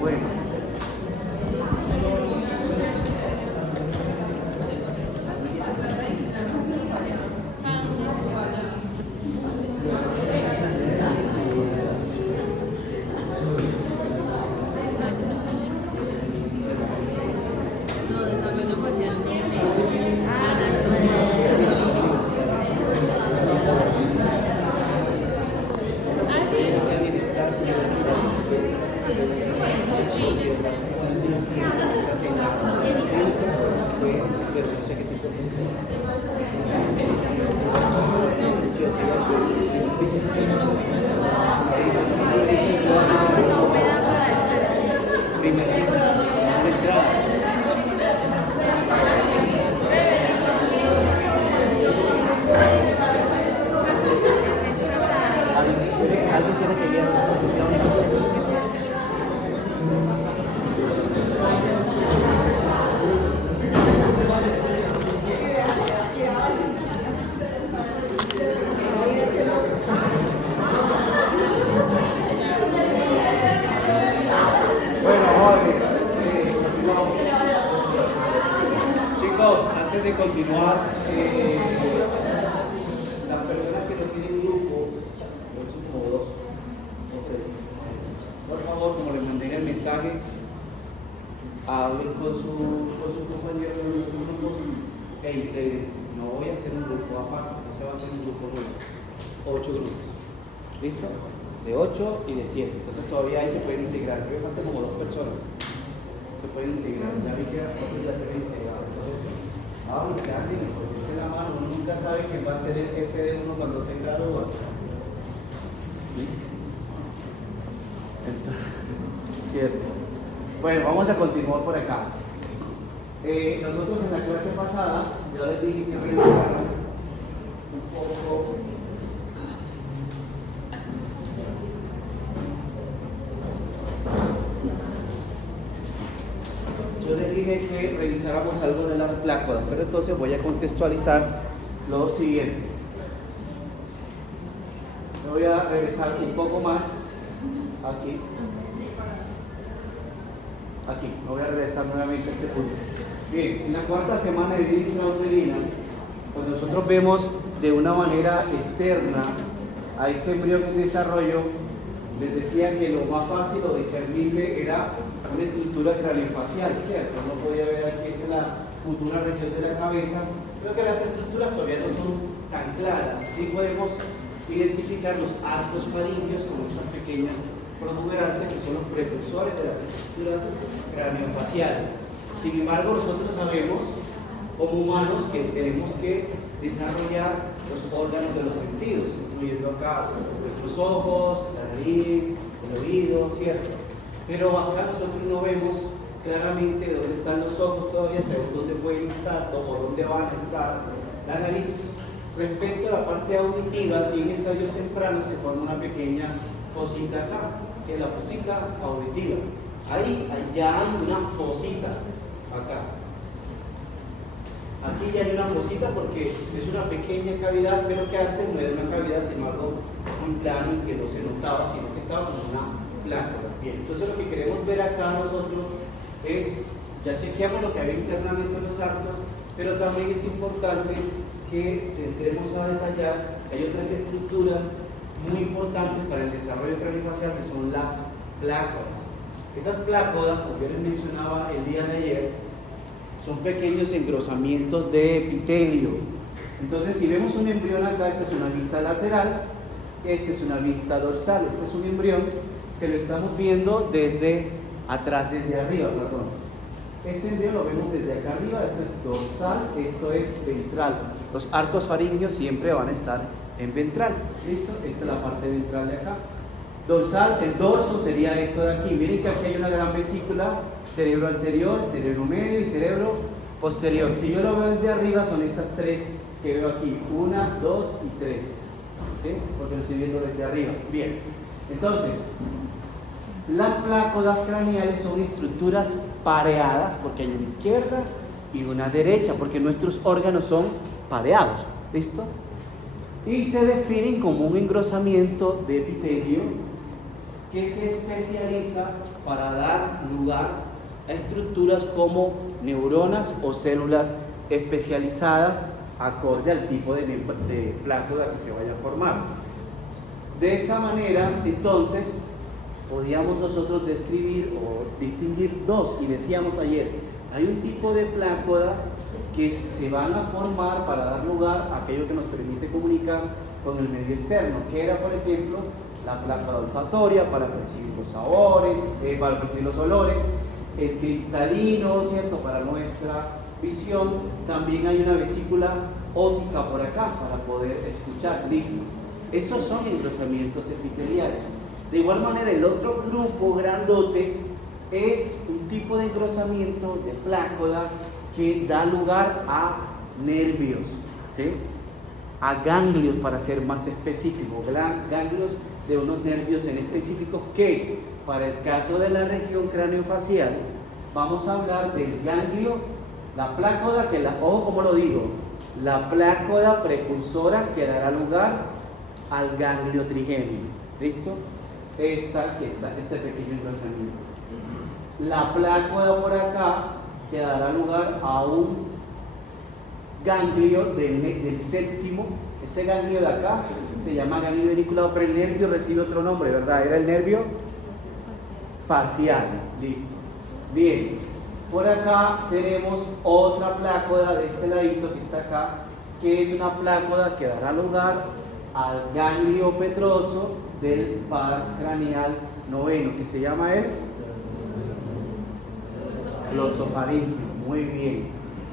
Bueno. Primera vez, la entrada. Alguien tiene que guiar. Chicos, antes de continuar, las personas que no tienen grupo, como dos o tres, por favor, como les mandé en el mensaje, hablen con su compañero de los grupos e integrense. No voy a hacer un grupo aparte, no se va a hacer un grupo nuevo. 8 grupos. ¿Listo? De 8 y de 7. Entonces todavía ahí se pueden integrar. Creo que faltan como 2 personas. Se pueden integrar. Ya vi que otros ya se ven integrados. Entonces, se hacen, porque es la mano. Uno nunca sabe quién va a ser el jefe de uno cuando se gradúa. ¿Sí? Entonces, cierto. Bueno, vamos a continuar por acá. Nosotros en la clase pasada ya les dije que revisaran un poco. Yo les dije que revisáramos algo de las plácodas, pero entonces voy a contextualizar lo siguiente. Me voy a regresar un poco más aquí. Aquí, me voy a regresar nuevamente a este punto. Bien, en la cuarta semana de vida intrauterina, pues nosotros vemos de una manera externa a este embrión en desarrollo. Les decía que lo más fácil o discernible era una estructura craneofacial, ¿cierto? Uno podía ver aquí, esa es la futura región de la cabeza, pero que las estructuras todavía no son tan claras. Sí podemos identificar los arcos faringios como estas pequeñas protuberancias que son los precursores de las estructuras craneofaciales. Sin embargo, nosotros sabemos, como humanos, que tenemos que desarrollar los órganos de los sentidos, incluyendo acá nuestros ojos, la nariz, el oído, ¿cierto? Pero acá nosotros no vemos claramente dónde están los ojos todavía, sabemos dónde pueden estar o dónde van a estar la nariz. Respecto a la parte auditiva, si en estadios tempranos se forma una pequeña fosita acá, que es la fosita auditiva. Ahí ya hay una fosita acá. Aquí ya hay una fosita porque es una pequeña cavidad, pero que antes no era una cavidad, sino algo muy plano y que no se notaba, sino que estaba como una plácoda. Bien, entonces lo que queremos ver acá nosotros es, ya chequeamos lo que había internamente en los arcos, pero también es importante que entremos a detallar que hay otras estructuras muy importantes para el desarrollo craneofacial, que son las plácodas. Esas plácodas, como yo les mencionaba el día de ayer, son pequeños engrosamientos de epitelio. Entonces, si vemos un embrión acá, esta es una vista lateral, esta es una vista dorsal, este es un embrión que lo estamos viendo desde atrás, desde arriba, perdón. Este embrión lo vemos desde acá arriba, esto es dorsal, esto es ventral. Los arcos faringios siempre van a estar en ventral. ¿Listo? Esta es la parte ventral de acá. Dorsal, el dorso sería esto de aquí. Miren que aquí hay una gran vesícula, cerebro anterior, cerebro medio y cerebro posterior. Si yo lo veo desde arriba, son estas tres que veo aquí: 1, 2 y 3. ¿Sí? Porque lo estoy viendo desde arriba. Bien. Entonces, las plácodas craneales son estructuras pareadas, porque hay una izquierda y una derecha, porque nuestros órganos son pareados. ¿Listo? Y se definen como un engrosamiento de epitelio que se especializa para dar lugar a estructuras como neuronas o células especializadas acorde al tipo de plácoda que se vaya a formar. De esta manera, entonces, podíamos nosotros describir o distinguir dos, y decíamos ayer, hay un tipo de plácoda que se van a formar para dar lugar a aquello que nos permite comunicar con el medio externo, que era, por ejemplo, la plácoda olfatoria para percibir los sabores, para percibir los olores, el cristalino, ¿cierto?, para nuestra visión. También hay una vesícula óptica por acá para poder escuchar. Listo. Esos son engrosamientos epiteliales. De igual manera, el otro grupo grandote es un tipo de engrosamiento de plácoda que da lugar a nervios, ¿sí?, a ganglios, para ser más específico, ganglios de unos nervios en específico, que para el caso de la región craneofacial vamos a hablar del ganglio, la plácoda, ojo como lo digo, la plácoda precursora que dará lugar al ganglio trigemio. ¿Listo? Este pequeño engrosamiento. La plácoda por acá que dará lugar a un ganglio del séptimo. Ese ganglio de acá se llama ganglio veniculado, pero el nervio recibe otro nombre, ¿verdad? Era el nervio facial. Listo. Bien, por acá tenemos otra plácoda de este ladito que está acá, que es una plácoda que dará lugar al ganglio petroso del par craneal noveno, que se llama el glosofaringio. Muy bien,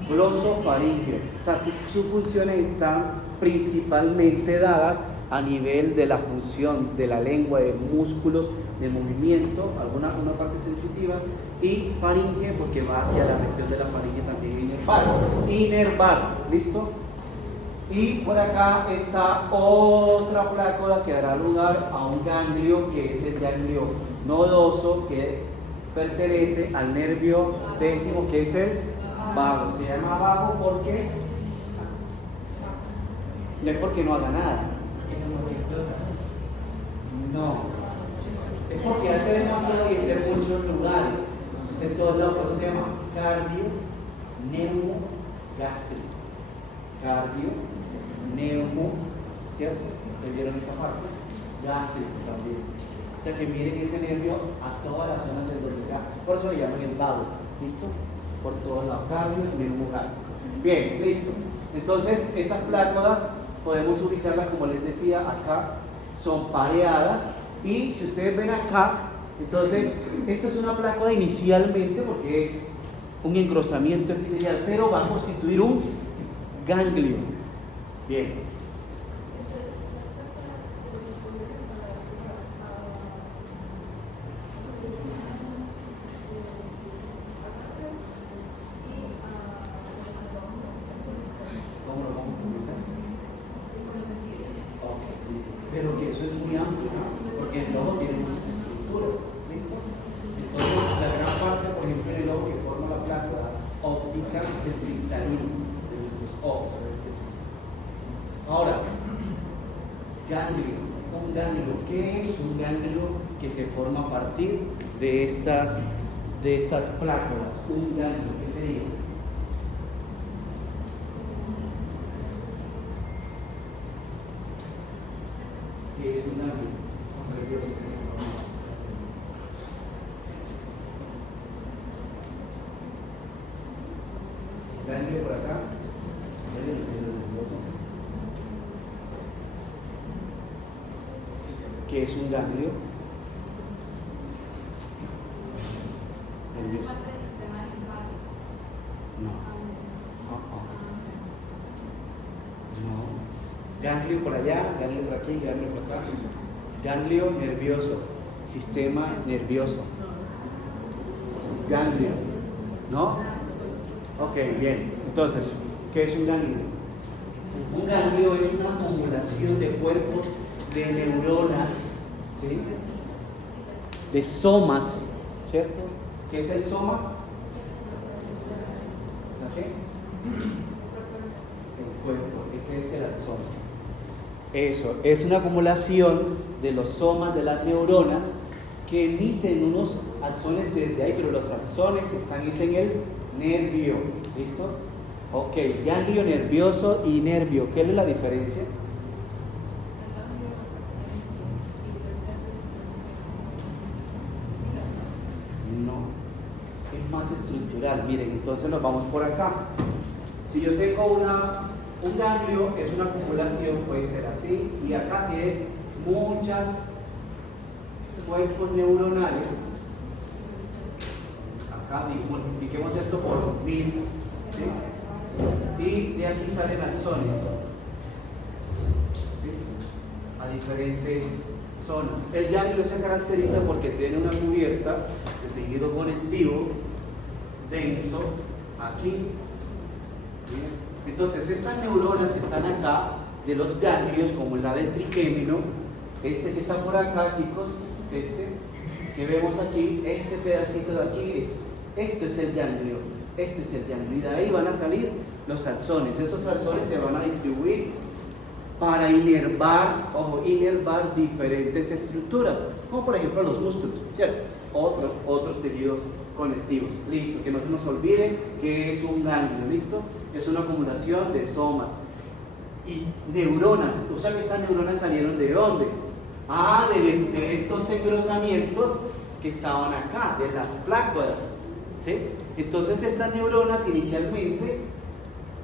glosofaringio. O sea, sus funciones están principalmente dadas a nivel de la función de la lengua, de músculos, de movimiento, una parte sensitiva, y faringe porque va hacia la región de la faringe también inervar. ¿Listo? Y por acá está otra plácoda que dará lugar a un ganglio, que es el ganglio nodoso, que pertenece al nervio décimo, que es el vago. Se llama vago porque no es porque no haga nada, no, es porque hace demasiado y está en muchos lugares, en todos lados. Por eso se llama cardio neumogástrico. Cardio neumo, ¿cierto? ¿Te vieron esta parte? Gástrico también. O sea que miren ese nervio a todas las zonas del donde sea. Por eso le llaman el vago. ¿Listo? Por todos lados. Cardio neumogástrico. Bien, listo. Entonces, esas plácodas podemos ubicarlas, como les decía, acá son pareadas. Y si ustedes ven acá, entonces, esto es una plácoda inicialmente porque es un engrosamiento epitelial, pero va a constituir un ganglio. Bien. ¿Cómo lo vamos a comunicar? Ok, listo. Pero que eso es muy amplio, ¿no? Porque el ojo tiene muchas estructuras. ¿Listo? Entonces, la gran parte, por ejemplo, del ojo que forma la plácoda óptica es el cristalino de nuestros ojos. Ahora, ganglio, un ganglio. ¿Qué es un ganglio que se forma a partir de estas plácodas? Un ganglio, ¿qué sería? ¿Qué es un ganglio? Ganglio por acá. ¿Qué es un ganglio? Nervioso. No. No. Ganglio por allá, ganglio por aquí, ganglio por acá. Ganglio nervioso, sistema nervioso. Ganglio, ¿no? Ok, bien. Entonces, ¿qué es un ganglio? Un ganglio es una acumulación de cuerpos de neuronas, ¿sí?, de somas, ¿cierto? ¿Qué es el soma? ¿Qué? El cuerpo, ese es el axón. Eso, es una acumulación de los somas de las neuronas que emiten unos axones desde ahí, pero los axones están en el nervio. ¿Listo? Ok, ganglio nervioso y nervio. ¿Qué es la diferencia? No, es más estructural. Miren, entonces nos vamos por acá. Si yo tengo un ganglio, es una acumulación, puede ser así, y acá tiene muchas cuerpos neuronales. Acá multipliquemos esto por 1000, ¿sí? Y de aquí salen axones, ¿sí? A diferentes zonas. El ganglio se caracteriza porque tiene una cubierta de tejido conectivo denso aquí. ¿Sí? Entonces estas neuronas que están acá de los ganglios, como la del trigémino, este que está por acá, chicos, este que vemos aquí, este pedacito de aquí este es el ganglio, este es el ganglio, y de ahí van a salir los axones. Esos axones se van a distribuir para inervar diferentes estructuras, como por ejemplo los músculos, ¿cierto? Otros tejidos conectivos. Listo, que no se nos olvide que es un ganglio, ¿listo? Es una acumulación de somas y neuronas. O sea que estas neuronas salieron ¿de dónde? De estos engrosamientos que estaban acá, de las plácodas, ¿sí? Entonces estas neuronas inicialmente,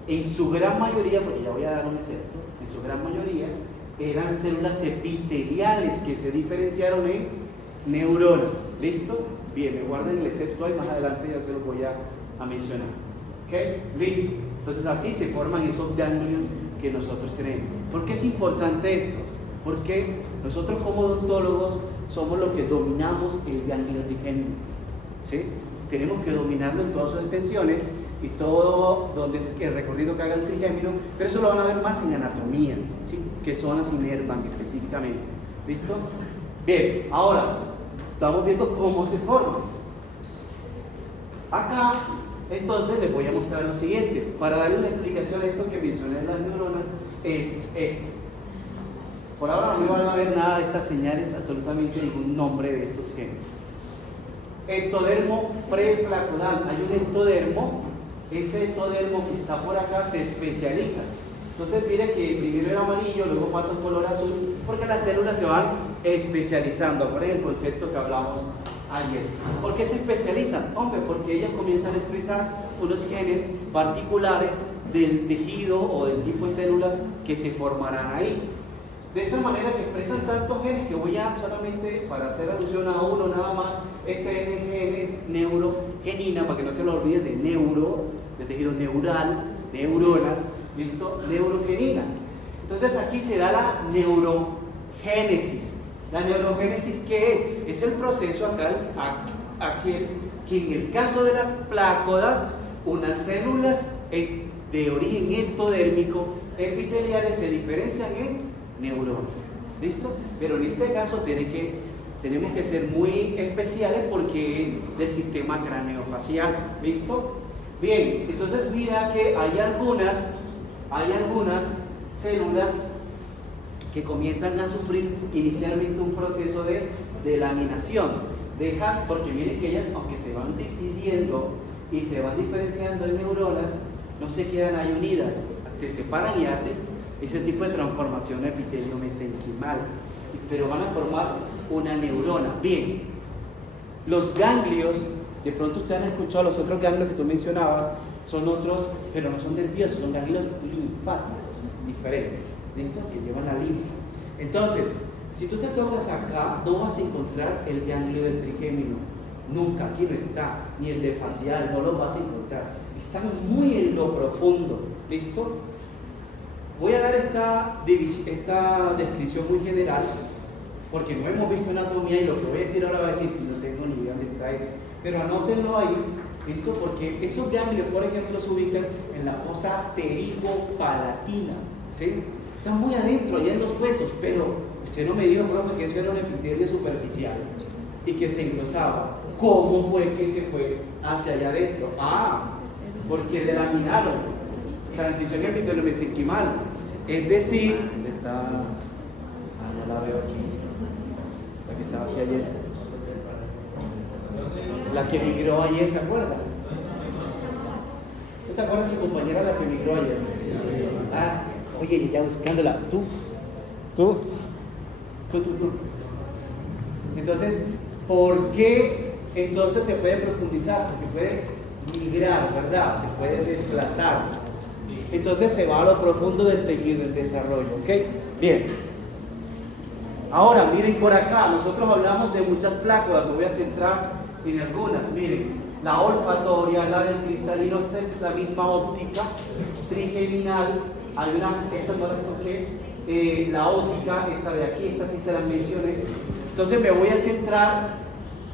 en su gran mayoría, porque ya voy a dar un excepto, en su gran mayoría eran células epiteliales que se diferenciaron en neuronas. ¿Listo? Bien, me guarden el excepto ahí, más adelante ya se los voy a mencionar. ¿Ok? Listo. Entonces así se forman esos ganglios que nosotros tenemos. ¿Por qué es importante esto? Porque nosotros como odontólogos somos los que dominamos el ganglio trigémino, ¿sí? Tenemos que dominarlo en todas sus extensiones y todo donde es el recorrido que haga el trigémino, pero eso lo van a ver más en anatomía, ¿sí? ¿Qué zonas inervan específicamente? ¿Listo? Bien, ahora estamos viendo cómo se forma. Acá, entonces, les voy a mostrar lo siguiente. Para darle la explicación a esto que mencioné en las neuronas, es esto. Por ahora no van a ver nada de estas señales, absolutamente ningún nombre de estos genes. Ectodermo preplaconal. Hay un ectodermo. Ese ectodermo que está por acá se especializa. Entonces miren que primero era amarillo, luego pasa a color azul, porque las células se van especializando. Por el concepto que hablamos ayer. ¿Por qué se especializan? Hombre, porque ellos comienzan a expresar unos genes particulares del tejido o del tipo de células que se formarán ahí. De esta manera que expresan tantos genes que voy a solamente para hacer alusión a uno nada más. Este gen es neurogenina, para que no se lo olviden de neuro, de tejido neural, neuronas, ¿listo? Neurogenina. Entonces aquí se da la neurogénesis. ¿La neurogénesis qué es? Es el proceso aquel que en el caso de las plácodas, unas células de origen ectodérmico epiteliales se diferencian en neuronas. ¿Listo? Pero en este caso tenemos que ser muy especiales porque es del sistema craneofacial. ¿Listo? Bien, entonces mira que hay algunas células que comienzan a sufrir inicialmente un proceso de laminación. Porque miren que ellas, aunque se van dividiendo y se van diferenciando en neuronas, no se quedan ahí unidas, se separan y hacen ese tipo de transformación epitelio mesenquimal, pero van a formar una neurona. Bien, los ganglios, de pronto ustedes han escuchado los otros ganglios que tú mencionabas, son otros, pero no son nerviosos, son ganglios linfáticos, diferentes, ¿listo? Que llevan la linfa. Entonces, si tú te tocas acá, no vas a encontrar el ganglio del trigémino, nunca, aquí no está, ni el de facial, no lo vas a encontrar, están muy en lo profundo, ¿listo? Voy a dar esta descripción muy general, porque no hemos visto anatomía y lo que voy a decir ahora va a decir, no tengo ni idea dónde está eso, pero anótenlo ahí, ¿listo? Porque esos ganglios, por ejemplo, se ubican en la fosa pterigopalatina, ¿sí? Están muy adentro, allá en los huesos, pero usted no me dijo, profe, que eso era un epitelio superficial y que se engrosaba. ¿Cómo fue que se fue hacia allá adentro? Porque delaminaron. Transición epitelio mesenquimal. Es decir, ¿dónde está? No la veo aquí. La que estaba aquí ayer. La que migró ayer, ¿se acuerdan? ¿Se acuerdan su compañera la que migró ayer? Ah, oye, ya buscándola. Tú. Entonces, ¿por qué entonces se puede profundizar? Porque puede migrar, ¿verdad? Se puede desplazar. Entonces se va a lo profundo del tejido, del desarrollo, ¿ok? Bien. Ahora, miren por acá, nosotros hablamos de muchas plácodas, me voy a centrar en algunas. Miren, la olfatoria, la del cristalino, esta es la misma óptica, trigeminal, hay una, estas no las toqué, la óptica, esta de aquí, esta sí se las mencioné. Entonces me voy a centrar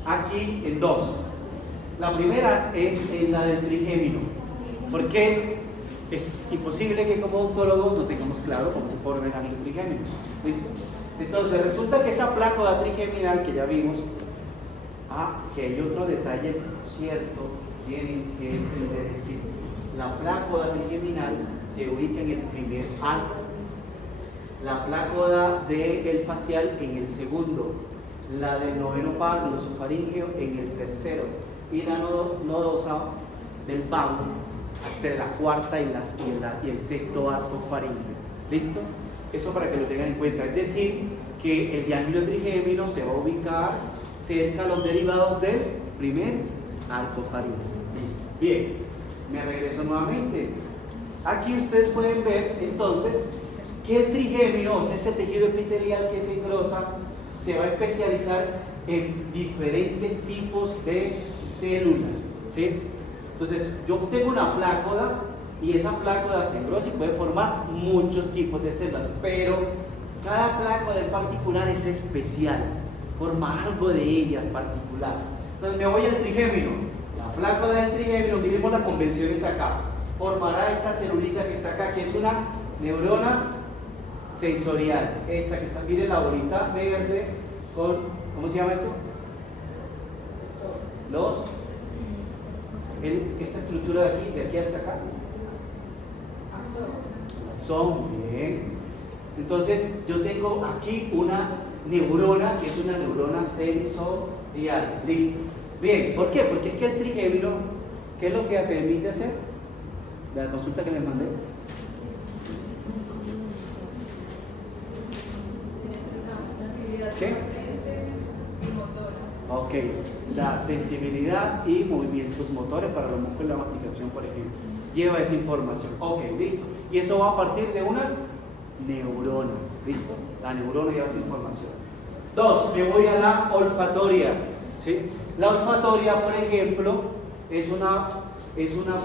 aquí en dos. La primera es en la del trigémino, porque es imposible que como odontólogos no tengamos claro cómo se forma el ganglio trigémino. ¿Listo? Entonces resulta que esa plácoda trigeminal que ya vimos, que hay otro detalle cierto, tienen que entender, es que la plácoda trigeminal se ubica en el primer arco, la plácoda del facial en el segundo, la del noveno par glosofaríngeo en el tercero y la nodosa del vago hasta la cuarta y el sexto arco faríngeo. ¿Listo? Eso para que lo tengan en cuenta. Es decir, que el ganglio trigémino se va a ubicar cerca a los derivados del primer arco faríngeo. ¿Listo? Bien, me regreso nuevamente. Aquí ustedes pueden ver entonces que el trigémino, o sea, ese tejido epitelial que se engrosa, se va a especializar en diferentes tipos de células, ¿sí? Entonces, yo tengo una plácoda y esa plácoda se engrosa y puede formar muchos tipos de células, pero cada plácoda en particular es especial, forma algo de ella en particular. Entonces, me voy al trigémino. La plácoda del trigémino, miremos las convenciones acá, formará esta celulita que está acá, que es una neurona sensorial. Esta que está, miren la bolita verde con, ¿cómo se llama eso? Esta estructura de aquí hasta acá. Axón, bien. Entonces yo tengo aquí una neurona, que es una neurona sensorial. Listo. Bien, ¿por qué? Porque es que el trigémino, ¿qué es lo que permite hacer? La consulta que les mandé. ¿Qué? Ok, la sensibilidad y movimientos motores para los músculos de la masticación, por ejemplo. Lleva esa información. Ok, listo. Y eso va a partir de una neurona. ¿Listo? La neurona lleva esa información. Dos, me voy a la olfatoria. ¿Sí? La olfatoria, por ejemplo, es una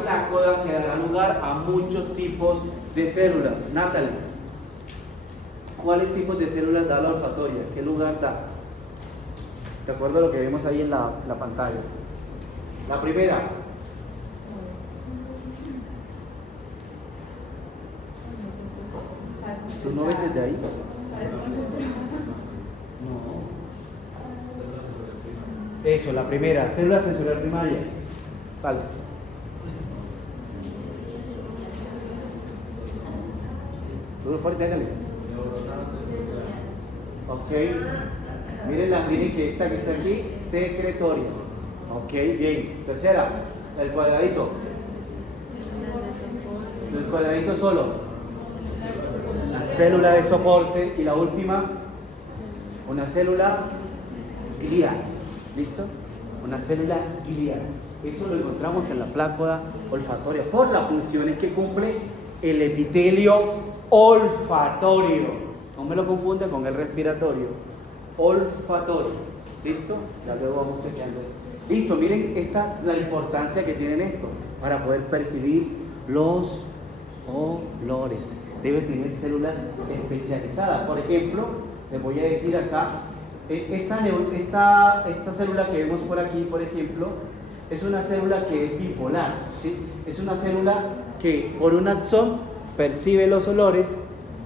plácoda que dará lugar a muchos tipos de células. Natalie, ¿cuáles tipos de células da la olfatoria? ¿Qué lugar da? De acuerdo a lo que vemos ahí en la pantalla. La primera. ¿Tú no ves desde ahí? No. Eso, la primera, célula sensorial primaria. Vale. Todo fuerte, hágale. Ok. Miren que esta que está aquí, secretoria. Ok, bien. Tercera, el cuadradito. El cuadradito solo. La célula de soporte. Y la última, una célula glial. ¿Listo? Una célula glial. Eso lo encontramos en la plácoda olfatoria por las funciones que cumple el epitelio olfatorio. No me lo confunda con el respiratorio. Olfatorio. ¿Listo? Ya luego vamos chequeando esto. Listo, miren la importancia que tienen esto para poder percibir los olores. Debe tener células especializadas. Por ejemplo, les voy a decir acá, esta célula que vemos por aquí, por ejemplo, es una célula que es bipolar, ¿sí? Es una célula que por un axón percibe los olores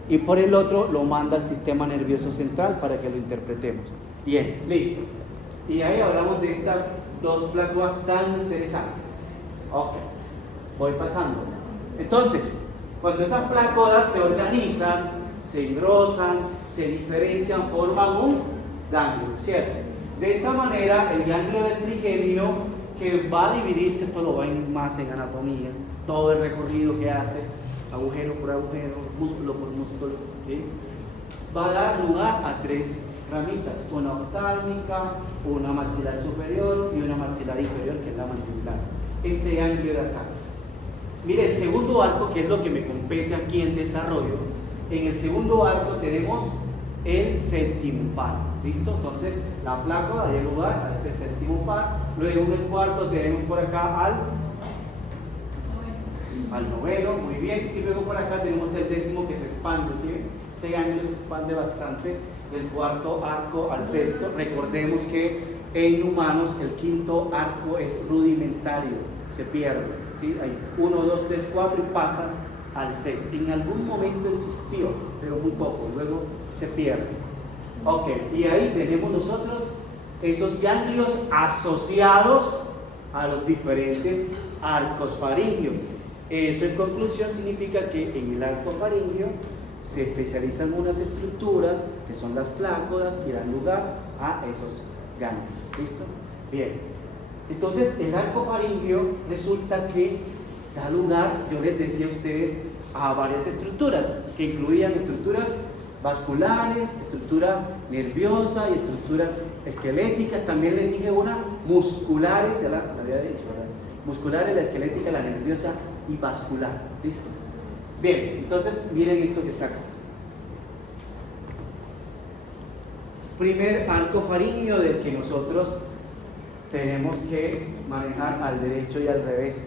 y por el otro lo manda al sistema nervioso central para que lo interpretemos. Bien, listo. Y ahí hablamos de estas dos plácodas tan interesantes. Ok, voy pasando. Entonces, cuando esas plácodas se organizan, se engrosan, se diferencian, forman un ganglio, ¿cierto? De esta manera, el ganglio del trigémino, que va a dividirse, esto lo va a ir más en anatomía, todo el recorrido que hace, agujero por agujero, músculo por músculo, ¿sí? Va a dar lugar a 3 ramitas, una oftálmica, una maxilar superior y una maxilar inferior, que es la mandibular. Este ganglio de acá. Mire, el segundo arco, que es lo que me compete aquí en desarrollo, en el segundo arco tenemos el séptimo par, ¿listo? Entonces, la placa daría lugar a este séptimo par. Luego en el cuarto tenemos por acá al noveno, muy bien. Y luego por acá tenemos el décimo, que se expande, ¿sí? Ese ganglio se expande bastante del cuarto arco al sexto. Recordemos que en humanos el quinto arco es rudimentario, se pierde, ¿sí? Hay 1, 2, 3, 4 y pasas al 6. En algún momento existió, pero muy poco, luego se pierde. Ok, y ahí tenemos nosotros esos ganglios asociados a los diferentes arcos faringeos. Eso en conclusión significa que en el arco faríngeo se especializan unas estructuras que son las plácodas que dan lugar a esos ganglios. ¿Listo? Bien. Entonces el arco faríngeo resulta que da lugar, yo les decía a ustedes, a varias estructuras que incluían estructuras vasculares, estructura nerviosa y estructuras esqueléticas. También les dije una musculares, ya la había dicho, ¿verdad? Musculares, la esquelética, la nerviosa y vascular. ¿Listo? Bien, entonces miren esto que está acá. Primer arco faríngeo del que nosotros tenemos que manejar al derecho y al revés.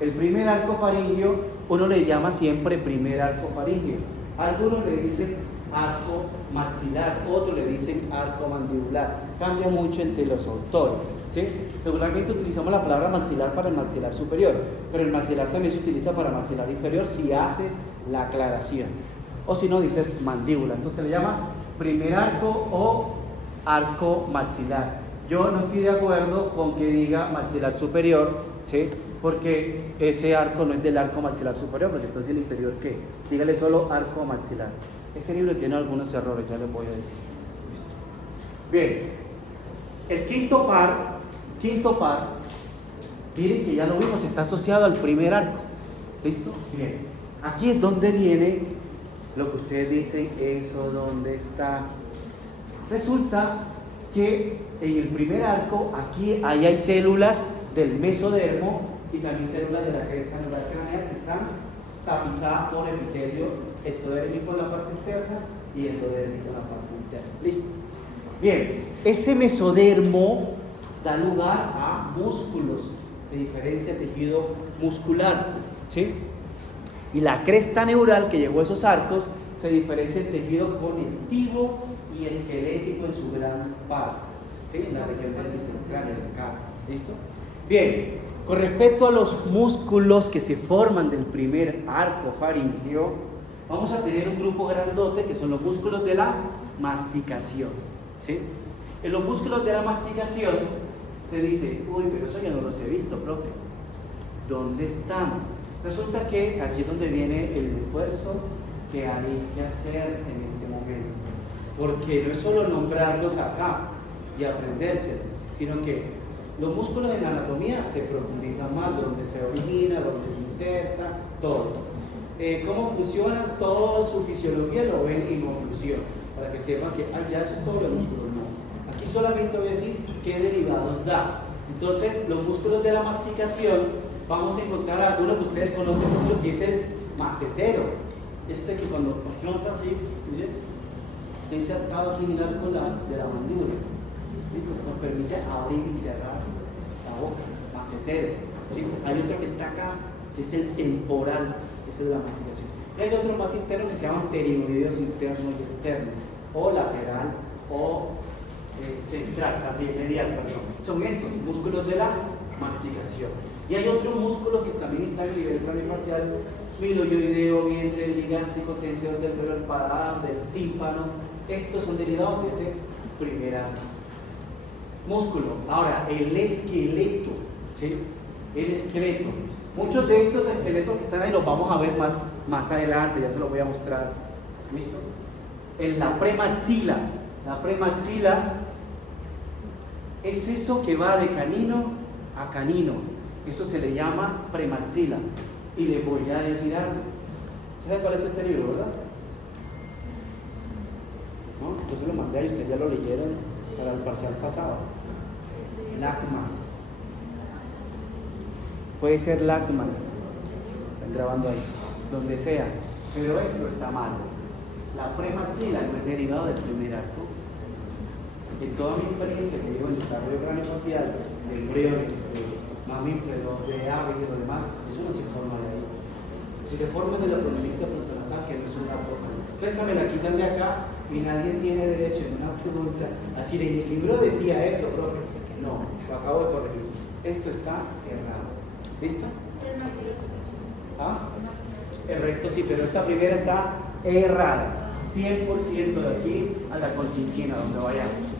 El primer arco faríngeo, uno le llama siempre primer arco faríngeo. Algunos le dicen arco maxilar, otros le dicen arco mandibular. Cambia mucho entre los autores, ¿sí? Regularmente utilizamos la palabra maxilar para el maxilar superior, pero el maxilar también se utiliza para maxilar inferior si haces la aclaración. O si no, dices mandíbula. Entonces le llama primer arco o arco maxilar. Yo no estoy de acuerdo con que diga maxilar superior, ¿sí? Porque ese arco no es del arco maxilar superior, porque entonces el inferior, ¿qué? Dígale solo arco maxilar. Este libro tiene algunos errores, ya les voy a decir. Bien, el quinto par, miren que ya lo vimos, está asociado al primer arco. ¿Listo? Bien, aquí es donde viene lo que ustedes dicen, eso, ¿dónde está? Resulta que en el primer arco, aquí ahí hay células del mesodermo y también células de la cresta anular craneal que están tapizadas por epitelio ectodérmico en la parte externa y endodérmico en la parte interna. ¿Listo? Bien, ese mesodermo da lugar a músculos, se diferencia tejido muscular, ¿sí? Y la cresta neural que llegó a esos arcos se diferencia el tejido conectivo y esquelético en su gran parte, ¿sí? En la región del bíceps acá. ¿Listo? Bien, con respecto a los músculos que se forman del primer arco faríngeo, vamos a tener un grupo grandote que son los músculos de la masticación, ¿sí? En los músculos de la masticación se dice, uy, pero eso ya no los he visto, profe. ¿Dónde están? Resulta que aquí es donde viene el esfuerzo que hay que hacer en este momento, porque no es solo nombrarlos acá y aprendérselos, sino que los músculos en anatomía se profundizan más, donde se origina, donde se inserta, todo. Cómo funcionan, toda su fisiología lo ven en conclusión, para que sepan que ya eso es todo los músculos, no. Aquí solamente voy a decir qué derivados da. Entonces, los músculos de la masticación, vamos a encontrar algunos que ustedes conocen mucho, que es el macetero. Este que cuando aflonja así, miren, está insertado aquí en el arco de la mandíbula. ¿Sí? Nos permite abrir y cerrar la boca, macetero. ¿Sí? Hay otro que está acá, que es el temporal, ese es de la masticación. Y hay otros más internos que se llaman pterinoideos internos y externos, o lateral, o central, también medial, perdón. Son estos músculos de la masticación. Y hay otros músculos que también están a nivel craneofacial, miloioideo, vientre, ligástrico, tensor del velo del paladar, del tímpano. Estos son derivados de ese primer músculo. Ahora, el esqueleto, ¿sí? El esqueleto. Muchos de estos esqueletos que están ahí los vamos a ver más adelante, ya se los voy a mostrar. ¿Listo? En la premaxila. La premaxila Es eso que va de canino a canino. Eso se le llama premaxila. Y le voy a decir algo. ¿Sabe cuál es este libro, verdad? ¿No? Yo se lo mandé y ustedes ya lo leyeron para el parcial pasado. Lachman. Puede ser Lachman. Están grabando ahí. Donde sea. Pero esto está malo. La premaxila no es derivado del primer arco. En toda mi experiencia que llevo en desarrollo craneofacial, de embriones, de mamíferos, de aves y de lo demás, eso no se forma de ahí. Si se forma de la prominencia frontonasal, que no es un arco. Esta me la quitan de acá y nadie tiene derecho en una pregunta. Así en el libro decía eso, profe. No, lo acabo de corregir. Esto está errado. ¿Listo? ¿Ah? El resto sí, pero esta primera está errada. 100% de aquí a la conchinchina, donde vayamos.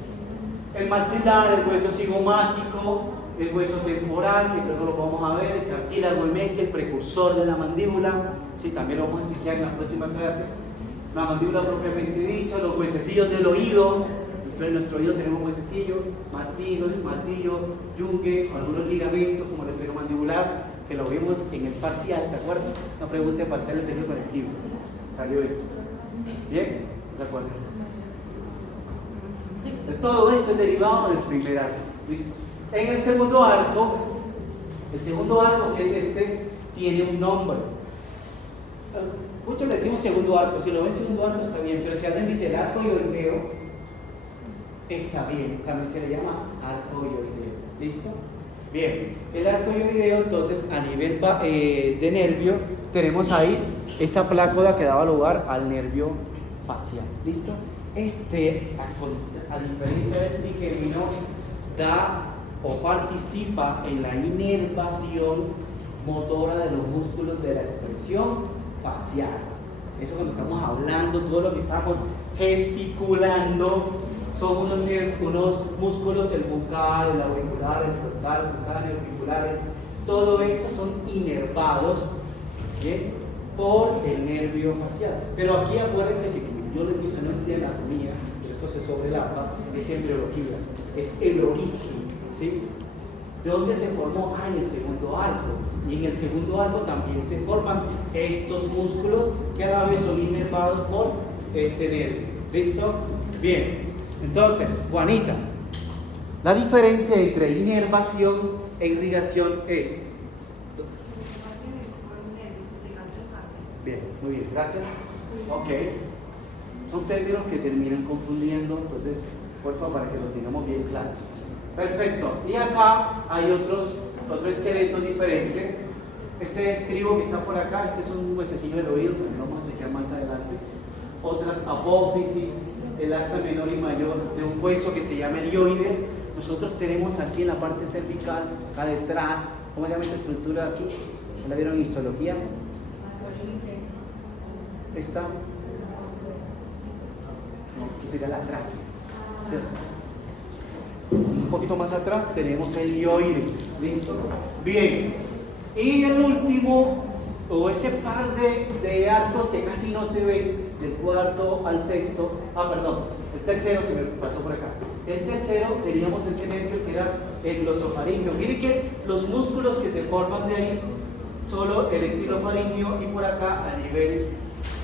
El maxilar, el hueso cigomático, el hueso temporal, que luego lo vamos a ver, el cartílago emeque, el precursor de la mandíbula, sí, también lo vamos a enseñar en la próxima clase. La mandíbula propiamente dicha, los huesecillos del oído, en nuestro oído tenemos huesecillos, martillo, yunque, algunos ligamentos como el esferomandibular, que lo vimos en el parcial, ¿te acuerdas? Una pregunta de parcial del técnico colectivo. Salió esto. ¿Bien? ¿Se acuerdan? Todo esto es derivado del primer arco. ¿Listo? En el segundo arco que es este, tiene un nombre. Muchos le decimos segundo arco. Si lo ven segundo arco está bien, pero si alguien dice el arco ioideo, está bien. También se le llama arco ioideo. ¿Listo? Bien, el arco ioideo, entonces, a nivel de nervio, tenemos ahí esa plácoda que daba lugar al nervio facial. ¿Listo? A diferencia del trigémino, da o participa en la inervación motora de los músculos de la expresión facial. Eso cuando estamos hablando, todo lo que estamos gesticulando, son unos músculos, el bucal, el auricular, el frontal, el cutáneo, auriculares, todo esto son inervados, ¿bien?, por el nervio facial. Pero aquí acuérdense que yo les dije, no es de anatomía, pero esto se sobrelapa, es embriología, es el origen, ¿sí? ¿De dónde se formó? En el segundo arco. Y en el segundo arco también se forman estos músculos que a la vez son inervados por este nervio. ¿Listo? Bien. Entonces, Juanita, la diferencia entre inervación e irrigación es... Bien, muy bien, gracias. Ok. Son términos que terminan confundiendo, entonces, por favor, para que lo tengamos bien claro. Perfecto. Y acá hay otro esqueleto diferente. Este estribo que está por acá, este es un huesecillo del oído, que lo vamos a chequear más adelante. Otras apófisis, el asta menor y mayor de un hueso que se llama helioides. Nosotros tenemos aquí en la parte cervical, acá detrás, ¿cómo se llama esta estructura de aquí? ¿La vieron en histología? Esta. No, esto sería la tráquea, ¿cierto? Un poquito más atrás tenemos el helioides. ¿Listo? Bien. Y el último, o ese par de arcos que casi no se ven, del cuarto al sexto, el tercero se me pasó por acá. El tercero teníamos ese nervio que era el glosofaringeo. Miren que los músculos que se forman de ahí, solo el estilofaringeo, y por acá a nivel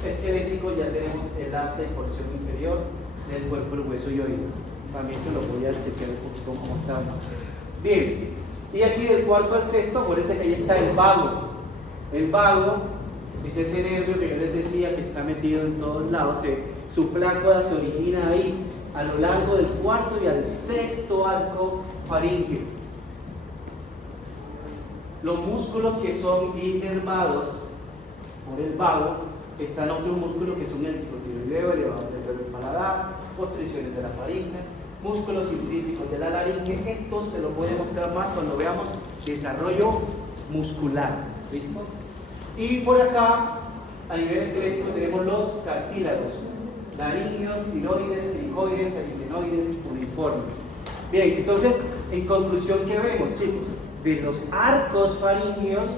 esquelético ya tenemos el asta y porción inferior del cuerpo del hueso ioides. También se lo voy a chequear un poquito cómo está. Bien, y aquí del cuarto al sexto, acuérdense que ahí está el vago. El vago es ese nervio que yo les decía que está metido en todos lados. Su plácoda se origina ahí, a lo largo del cuarto y al sexto arco faríngeo. Los músculos que son inervados por el vago, están otros músculos que son el hipotiroideo, elevador del paladar, constricciones de la faringe, músculos intrínsecos de la laringe. Esto se lo voy a mostrar más cuando veamos desarrollo muscular. ¿Listo? Y por acá, a nivel esquelético, tenemos los cartílagos, laringeos, tiroides, cricoides, aritenoides y cuneiformes. Bien, entonces, en conclusión, ¿qué vemos, chicos? De los arcos faríngeos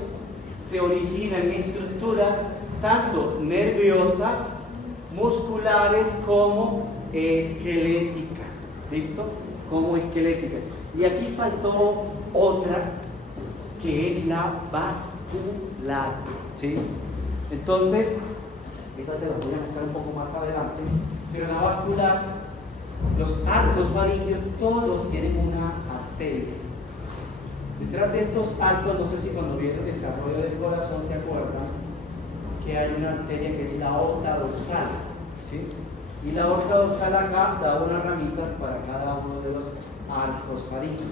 se originan estructuras tanto nerviosas, musculares como esqueléticas. ¿Listo? como esqueléticas. Y aquí faltó otra, que es la vascular, ¿sí? Entonces, esa se la voy a mostrar un poco más adelante, pero la vascular, los arcos faringios, todos tienen una arteria. Detrás de estos arcos, no sé si cuando vieron el desarrollo del corazón se acuerdan que hay una arteria que es la aorta dorsal, ¿sí? Y la aorta dorsal acá da unas ramitas para cada uno de los arcos faringios.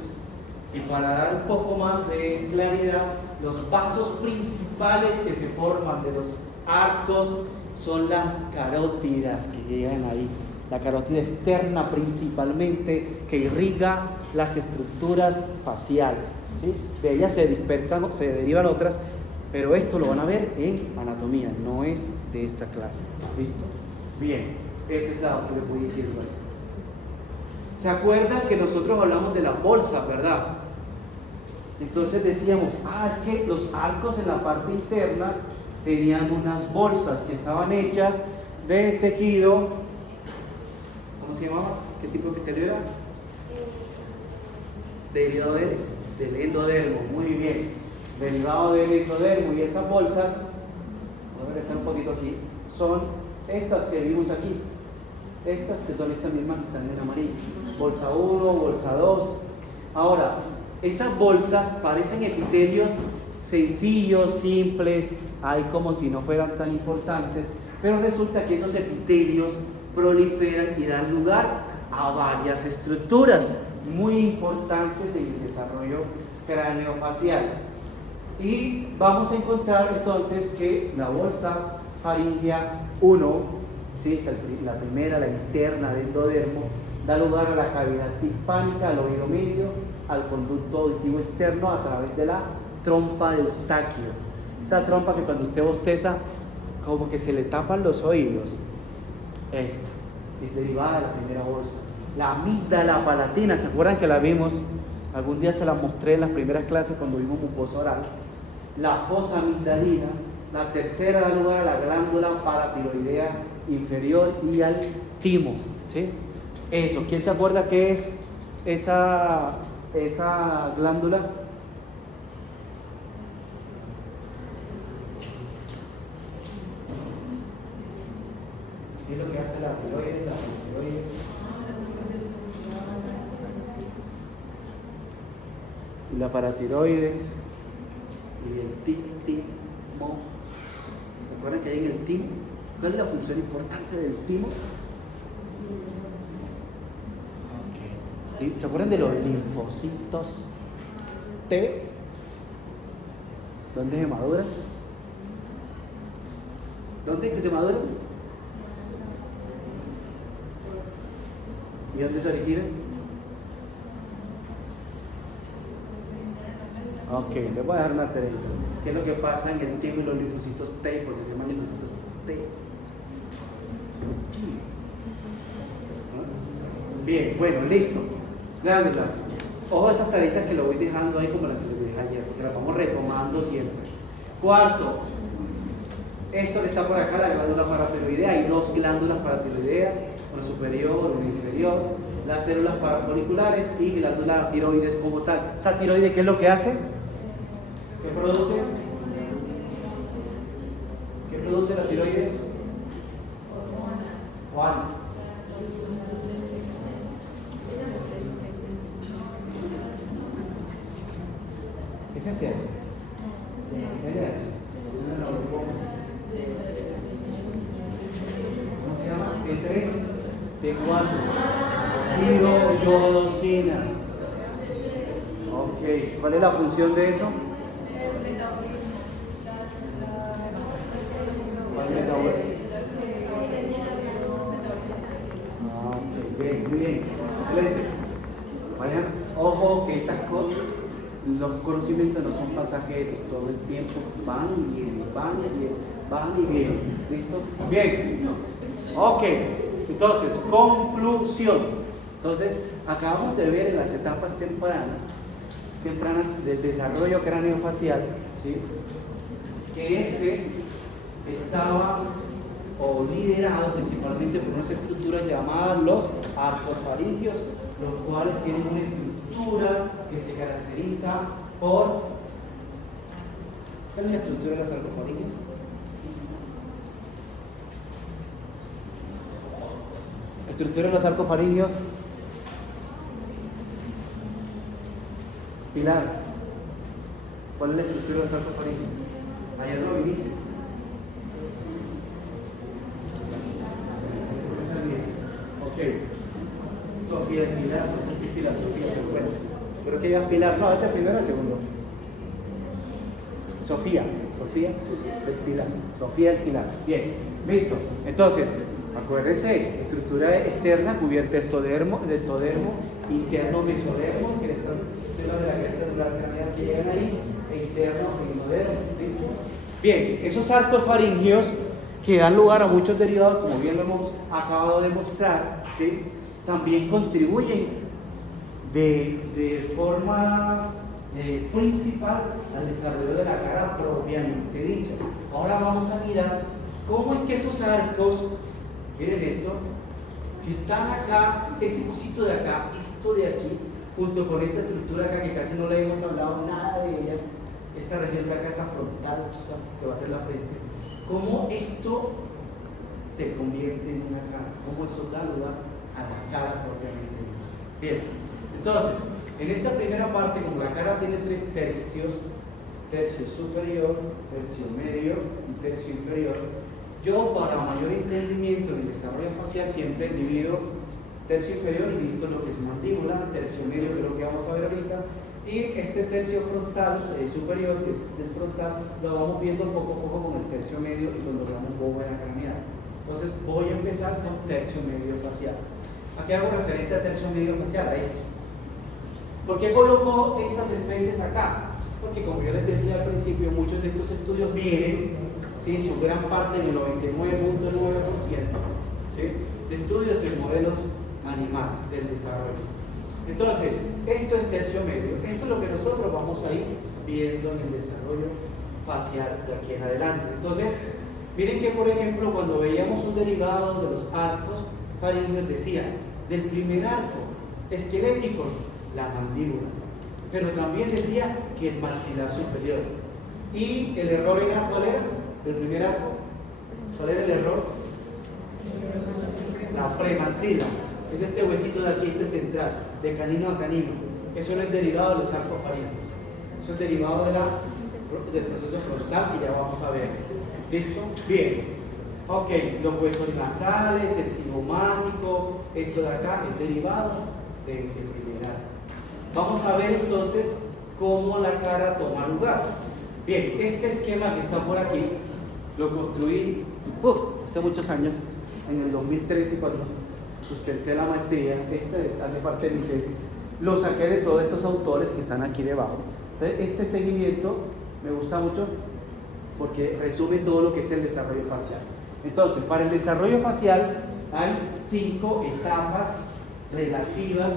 Y para dar un poco más de claridad, los vasos principales que se forman de los arcos son las carótidas que llegan ahí. La carótida externa principalmente, que irriga las estructuras faciales, ¿sí? De ellas se dispersan, se derivan otras, pero esto lo van a ver en anatomía, no es de esta clase. ¿Listo? Bien, esa es la que les voy a decir. Bueno. ¿Se acuerdan que nosotros hablamos de las bolsas, verdad? Entonces decíamos, es que los arcos en la parte interna tenían unas bolsas que estaban hechas de tejido. ¿Cómo se llamaba? ¿Qué tipo de epitelio era? Derivado del endodermo, muy bien. Derivado del endodermo, y esas bolsas, voy a regresar un poquito aquí, son estas que vimos aquí. Estas que son estas mismas que están en amarillo. Bolsa 1, bolsa 2. Ahora, esas bolsas parecen epitelios sencillos, simples, hay como si no fueran tan importantes, pero resulta que esos epitelios proliferan y dan lugar a varias estructuras muy importantes en el desarrollo craneofacial. Y vamos a encontrar entonces que la bolsa faríngea 1, ¿sí? La primera, la interna del endodermo, da lugar a la cavidad timpánica, al oído medio, al conducto auditivo externo a través de la trompa de Eustaquio. Esa trompa que cuando usted bosteza, como que se le tapan los oídos. Esta es derivada de la primera bolsa. La amígdala palatina, ¿se acuerdan que la vimos? Algún día se la mostré en las primeras clases cuando vimos mucosa oral. La fosa amigdalina. La tercera da lugar a la glándula paratiroidea inferior y al timo, ¿sí? Eso, ¿quién se acuerda qué es esa glándula? ¿Qué es lo que hace la tiroides? La tiroides. Y la paratiroides y el timo. ¿Recuerdan que hay en el timo? ¿Cuál es la función importante del timo? ¿Se acuerdan de los linfocitos T? ¿Dónde se maduran? ¿Dónde es que se maduran? ¿Y dónde se originan? Ok, les voy a dejar una tarea. ¿Qué es lo que pasa en el timo y los linfocitos T? Porque se llaman linfocitos T. Bien, bueno, listo. Glándulas. Ojo a esas tareas que lo voy dejando ahí como las que les dejé ayer, porque las vamos retomando siempre. Cuarto, esto que está por acá, la glándula paratiroidea. Hay dos glándulas paratiroideas, una superior, una inferior. Las células parafoliculares y glándula tiroides como tal. ¿Esa tiroide qué es lo que hace? ¿Qué produce? ¿Qué produce la tiroides? Juan. Fíjense. ¿Cómo se llama? T3, T4. Tiroiodosina. Ok, ¿cuál es la función de eso? ¿Cuál es la web? Ok, bien, muy bien. Excelente. Vayan, ojo que estas cosas, los conocimientos no son pasajeros, todo el tiempo van y vienen, van y vienen, van y vienen. ¿Listo? Bien. Ok, entonces, conclusión. Entonces, acabamos de ver en las etapas tempranas del desarrollo craneofacial, ¿sí? Que estaba liderado principalmente por unas estructuras llamadas los arcos faringios los cuales tienen una estructura que se caracteriza por... ¿Cuál es la estructura de las sarcoforias? La estructura de los sarcofaringios. Pilar, ¿cuál es la estructura de los sarcofaringios? Ayer lo viniste. Ok. Sofía, Pilar, no sé si es Pilar, Sofía, pero bueno. Creo que ya es Pilar. No, este es primero o segundo. Sofía, del Pilar. Sofía del Pilar. Bien, listo. Entonces, acuérdese, estructura externa cubierta de ectodermo, interno mesodermo, que es el de la cresta dural craneal que llegan ahí, e interno enodermo. ¿Listo? Bien, esos arcos faringios que dan lugar a muchos derivados, como bien lo hemos acabado de mostrar, ¿sí? También contribuyen de forma principal al desarrollo de la cara propiamente dicha. Ahora vamos a mirar cómo es que esos arcos, miren esto, que están acá, este cosito de acá, esto de aquí, junto con esta estructura acá que casi no le hemos hablado nada de ella, esta región de acá, esta frontal, que va a ser la frente, cómo esto se convierte en una cara, cómo eso da lugar a la cara propiamente dicha. Bien, entonces, en esta primera parte, como la cara tiene tres tercios, tercio superior, tercio medio y tercio inferior, yo para mayor entendimiento en el desarrollo facial siempre divido tercio inferior y divido lo que es mandíbula, tercio medio que es lo que vamos a ver ahorita, y este tercio frontal, superior, que es el frontal, lo vamos viendo poco a poco con el tercio medio y cuando veamos bóveda craneal. Entonces voy a empezar con tercio medio facial. ¿A qué hago referencia a tercio medio facial? A esto. ¿Por qué coloco estas especies acá? Porque como yo les decía al principio, muchos de estos estudios vienen, ¿sí?, en su gran parte, en el 99.9%, ¿sí?, de estudios en modelos animales del desarrollo. Entonces, esto es tercio medio. Esto es lo que nosotros vamos a ir viendo en el desarrollo facial de aquí en adelante. Entonces, miren que, por ejemplo, cuando veíamos un derivado de los arcos faringios, decía, del primer arco esquelético, la mandíbula, pero también decía que el maxilar superior. Y el error era, ¿cuál era? El primer arco, ¿cuál era el error? La premaxila, es este huesito de aquí, este central, de canino a canino. Eso no es derivado de los arcos faringios, eso es derivado del proceso frontal que ya vamos a ver. ¿Listo? Bien. Ok, los huesos nasales, el cigomático, esto de acá es derivado de ese primer arco. Vamos a ver entonces cómo la cara toma lugar. Bien, este esquema que está por aquí lo construí hace muchos años, en el 2013, cuando sustenté la maestría. Este hace parte de mi tesis. Lo saqué de todos estos autores que están aquí debajo. Entonces, este seguimiento me gusta mucho porque resume todo lo que es el desarrollo facial. Entonces, para el desarrollo facial hay 5 etapas relativas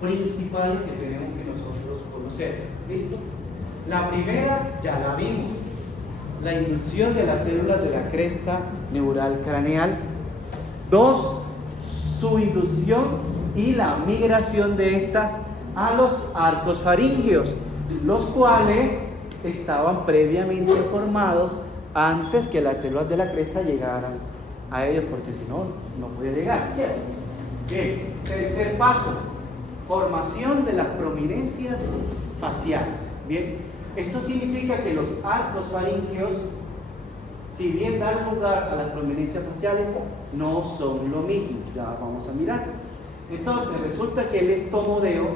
principales que tenemos que nosotros conocer. ¿Listo? La primera ya la vimos, la inducción de las células de la cresta neural craneal. 2, su inducción y la migración de estas a los arcos faringios, los cuales estaban previamente formados antes que las células de la cresta llegaran a ellos, porque si no, no podía llegar, ¿cierto? Bien, tercer paso, formación de las prominencias faciales. Bien, esto significa que los arcos faringios, si bien dan lugar a las prominencias faciales, no son lo mismo. Ya vamos a mirar. Entonces, resulta que el estomodeo,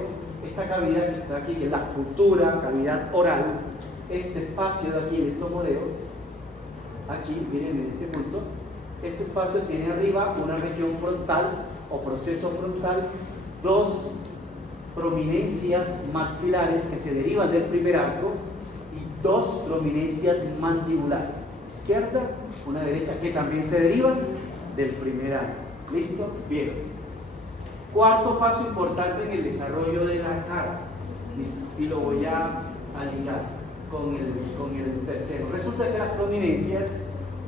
esta cavidad que está aquí, que es la futura cavidad oral, este espacio de aquí, el estomodeo, aquí, miren en este punto, este espacio tiene arriba una región frontal o proceso frontal, 2 prominencias maxilares que se derivan del primer arco y 2 prominencias mandibulares, izquierda, una derecha, que también se derivan del primer arco. ¿Listo? Bien. Cuarto paso importante en el desarrollo de la cara. ¿Listo? Y lo voy a ligar con el tercero. Resulta que las prominencias,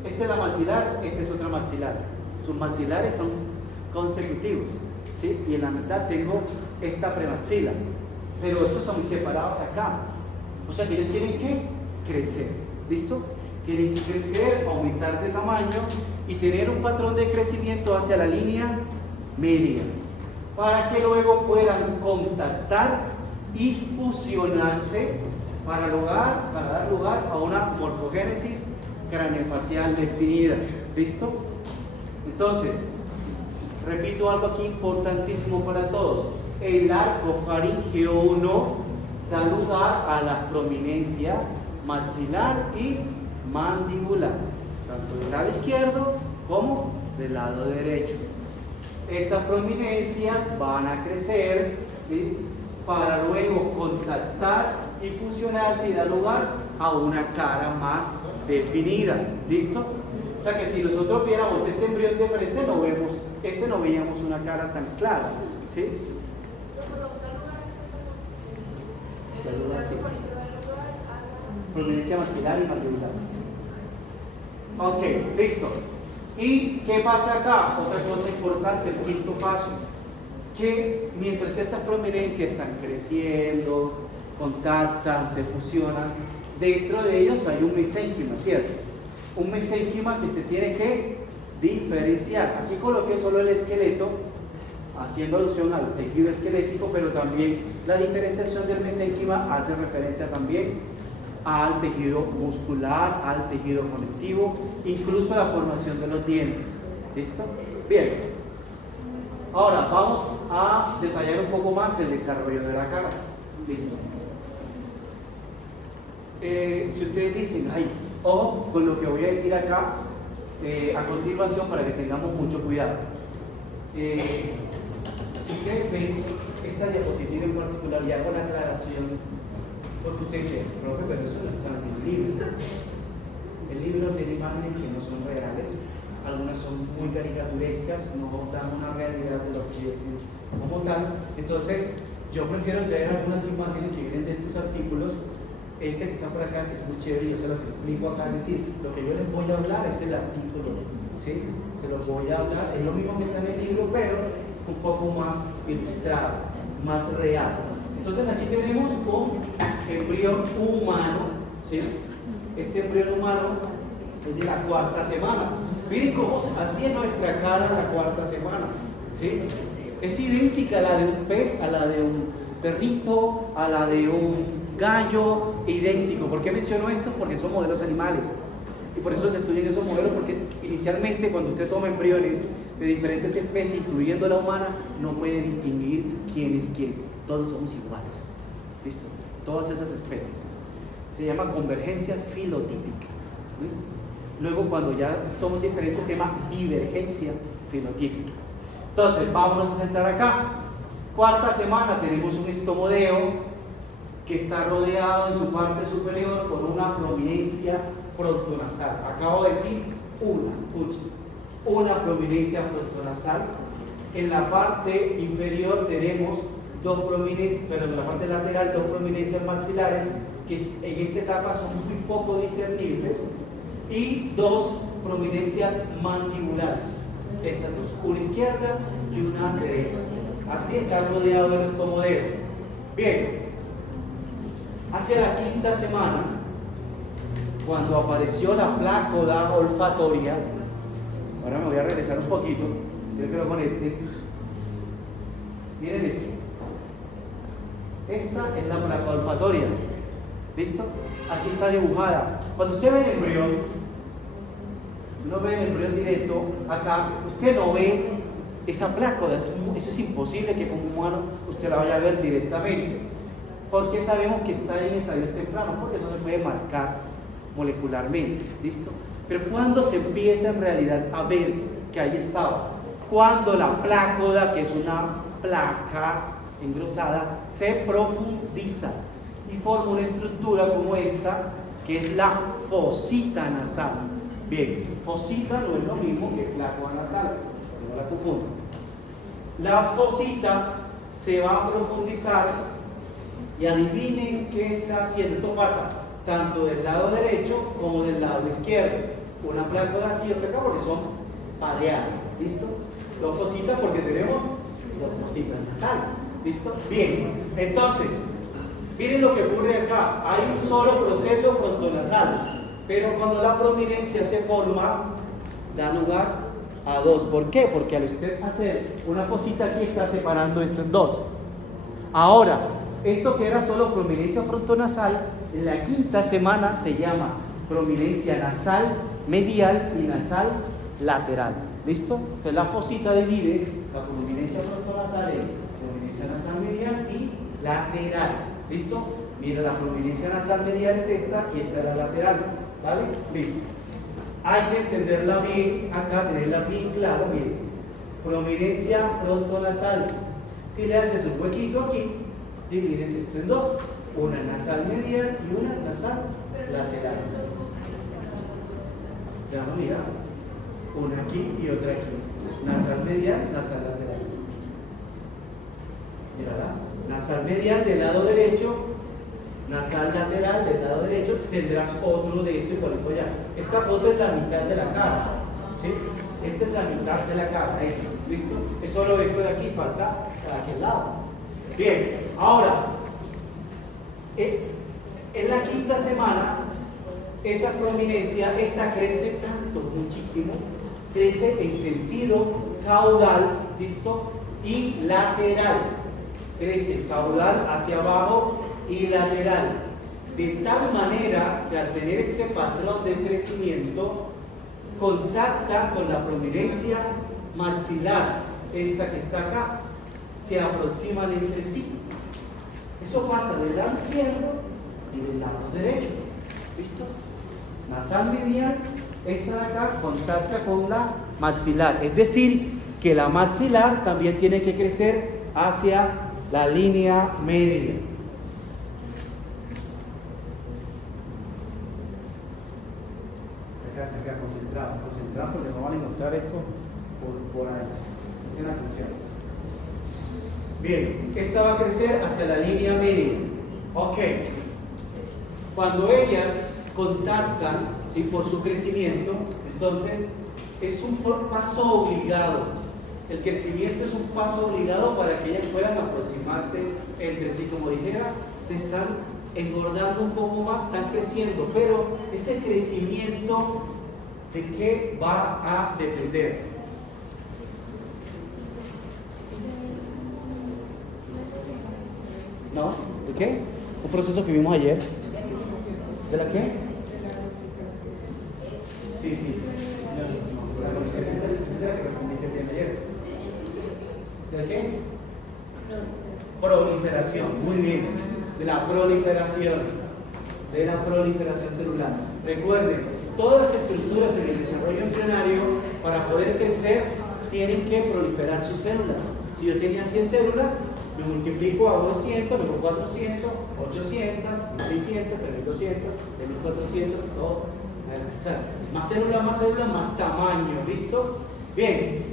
esta es la maxilar, esta es otra maxilar. Sus maxilares son consecutivos, ¿sí? Y en la mitad tengo esta premaxila. Pero estos están muy separados de acá. O sea que ellos tienen que crecer. ¿Listo? Tienen que crecer, aumentar de tamaño y tener un patrón de crecimiento hacia la línea media, para que luego puedan contactar y fusionarse para dar lugar a una morfogénesis craneofacial definida. ¿Listo? Entonces, repito algo aquí importantísimo para todos. El arco faríngeo 1 da lugar a la prominencia maxilar y mandibular, tanto del lado izquierdo como del lado derecho. Estas prominencias van a crecer, ¿sí?, para luego contactar y fusionarse y dar lugar a una cara más definida. ¿Listo? O sea que si nosotros viéramos este embrión de frente, no veíamos una cara tan clara. ¿Sí? Prominencia maxilar y mandibular. Ok, listo. ¿Y qué pasa acá? Otra cosa importante, el quinto paso, que mientras estas prominencias están creciendo, contactan, se fusionan, dentro de ellos hay un mesénquima, ¿cierto? Un mesénquima que se tiene que diferenciar. Aquí coloqué solo el esqueleto, haciendo alusión al tejido esquelético, pero también la diferenciación del mesénquima hace referencia también al tejido muscular, al tejido conectivo, incluso a la formación de los dientes. ¿Listo? Bien. Ahora vamos a detallar un poco más el desarrollo de la cara. ¿Listo? Si ustedes dicen, ay, ojo con lo que voy a decir acá a continuación para que tengamos mucho cuidado. Si ustedes ven esta diapositiva en particular y hago la aclaración, porque usted dice, profe, pero eso no está en el libro. El libro tiene imágenes que no son reales, algunas son muy caricaturescas, no dan una realidad de lo que es como tal. Entonces, yo prefiero traer algunas imágenes que vienen de estos artículos. Este que está por acá, que es muy chévere, yo se las explico acá. Es decir, lo que yo les voy a hablar es el artículo, ¿sí? Se los voy a hablar, es lo mismo que está en el libro, pero un poco más ilustrado, más real. Entonces aquí tenemos un embrión humano, ¿sí? Este embrión humano es de la cuarta semana. Miren cómo así es nuestra cara en la cuarta semana, ¿sí? Es idéntica a la de un pez, a la de un perrito, a la de un gallo, idéntico. ¿Por qué menciono esto? Porque son modelos animales. Y por eso se estudian esos modelos, porque inicialmente cuando usted toma embriones de diferentes especies, incluyendo la humana, no puede distinguir quién es quién. Todos somos iguales. ¿Listo? Todas esas especies. Se llama convergencia filotípica. ¿Sí? Luego, cuando ya somos diferentes, se llama divergencia fenotípica. Entonces, vámonos a sentar acá. Cuarta semana tenemos un estomodeo que está rodeado en su parte superior por una prominencia frontonasal. Acabo de decir una prominencia frontonasal. En la parte inferior tenemos dos prominencias, pero en la parte lateral dos prominencias maxilares que en esta etapa son muy poco discernibles, y dos prominencias mandibulares, estas dos, una izquierda y una derecha. Así está rodeado el estomodeo. Bien, hacia la quinta semana, cuando apareció la plácoda olfatoria, ahora me voy a regresar un poquito, yo creo con este, miren esto. Esta es la plácoda olfatoria. ¿Listo? Aquí está dibujada. Cuando usted ve el embrión, no ve el embrión directo, acá usted no ve esa plácoda. Eso es imposible que como humano usted la vaya a ver directamente. ¿Por qué sabemos que está en estadios tempranos? Porque eso se puede marcar molecularmente. ¿Listo? Pero cuando se empieza en realidad a ver que ahí estaba, cuando la plácoda, que es una placa engrosada, se profundiza y forma una estructura como esta, que es la fosita nasal. Bien, fosita no es lo mismo que plácoda nasal, no la confundo. La fosita se va a profundizar y adivinen qué está haciendo. Esto pasa tanto del lado derecho como del lado izquierdo. Una plácoda aquí y otra acá porque son pareadas. ¿Listo? Dos fositas porque tenemos dos fositas nasales. ¿Listo? Bien, entonces, miren lo que ocurre acá. Hay un solo proceso frontonasal, pero cuando la prominencia se forma, da lugar a dos. ¿Por qué? Porque al usted hacer una fosita aquí, está separando esto en dos. Ahora, esto que era solo prominencia frontonasal, en la quinta semana se llama prominencia nasal medial y nasal lateral. ¿Listo? Entonces la fosita divide la prominencia frontonasal en prominencia nasal medial y lateral. ¿Listo? Mira, la prominencia nasal medial es esta y esta es la lateral. ¿Vale? Listo. Hay que entenderla bien acá, tenerla bien claro. Miren, prominencia frontonasal. Si le haces un huequito aquí, divides esto en dos. Una nasal medial y una nasal lateral. Ya no, mira. Una aquí y otra aquí. Nasal medial, nasal lateral. Mírala. Nasal medial del lado derecho, nasal lateral del lado derecho. Tendrás otro de esto igualito ya. Esta foto es la mitad de la cara. ¿Sí? Esta es la mitad de la cara. Esto. ¿Listo? Es solo esto de aquí, falta de aquel lado. Bien, ahora, en la quinta semana, esa prominencia, esta crece tanto, muchísimo, crece en sentido caudal, ¿listo? Y lateral. Crece caudal hacia abajo y lateral. De tal manera que al tener este patrón de crecimiento, contacta con la prominencia maxilar, esta que está acá, se aproximan entre sí. Eso pasa del lado izquierdo y del lado derecho. ¿Listo? Nasal medial, esta de acá, contacta con la maxilar. Es decir, que la maxilar también tiene que crecer hacia la línea media. Saca, concentrado, porque no van a encontrar eso por ahí. Ten atención. Bien, esta va a crecer hacia la línea media. Ok. Cuando ellas contactan, ¿sí?, por su crecimiento, entonces es un paso obligado. El crecimiento es un paso obligado para que ellas puedan aproximarse entre sí. Como dijera, se están engordando un poco más, están creciendo, pero ese crecimiento, ¿de qué va a depender? ¿No? ¿De qué? Un proceso que vimos ayer. ¿De la qué? Sí. ¿De qué? Proliferación, muy bien. De la proliferación celular. Recuerden, todas las estructuras en el desarrollo embrionario, para poder crecer, tienen que proliferar sus células. Si yo tenía 100 células, me multiplico a 200, luego 400, 800, 1600, 3200, 3400 y todo. O sea, más células, más tamaño, ¿listo? Bien,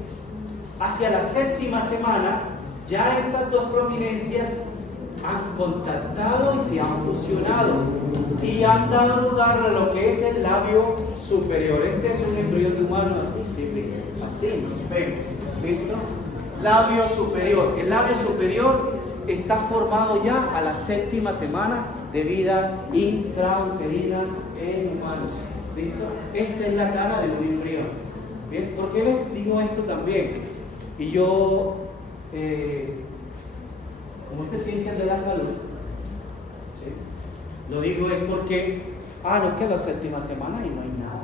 hacia la séptima semana, ya estas dos prominencias han contactado y se han fusionado y han dado lugar a lo que es el labio superior. Este es un embrión de humano, así nos vemos, ¿listo? Labio superior. El labio superior está formado ya a la séptima semana de vida intrauterina en humanos. ¿Listo? Esta es la cara de un embrión. ¿Bien? ¿Por qué les digo esto también? Y yo, como esta es ciencia de la salud, ¿sí?, lo digo es porque, no es que a la séptima semana y no hay nada.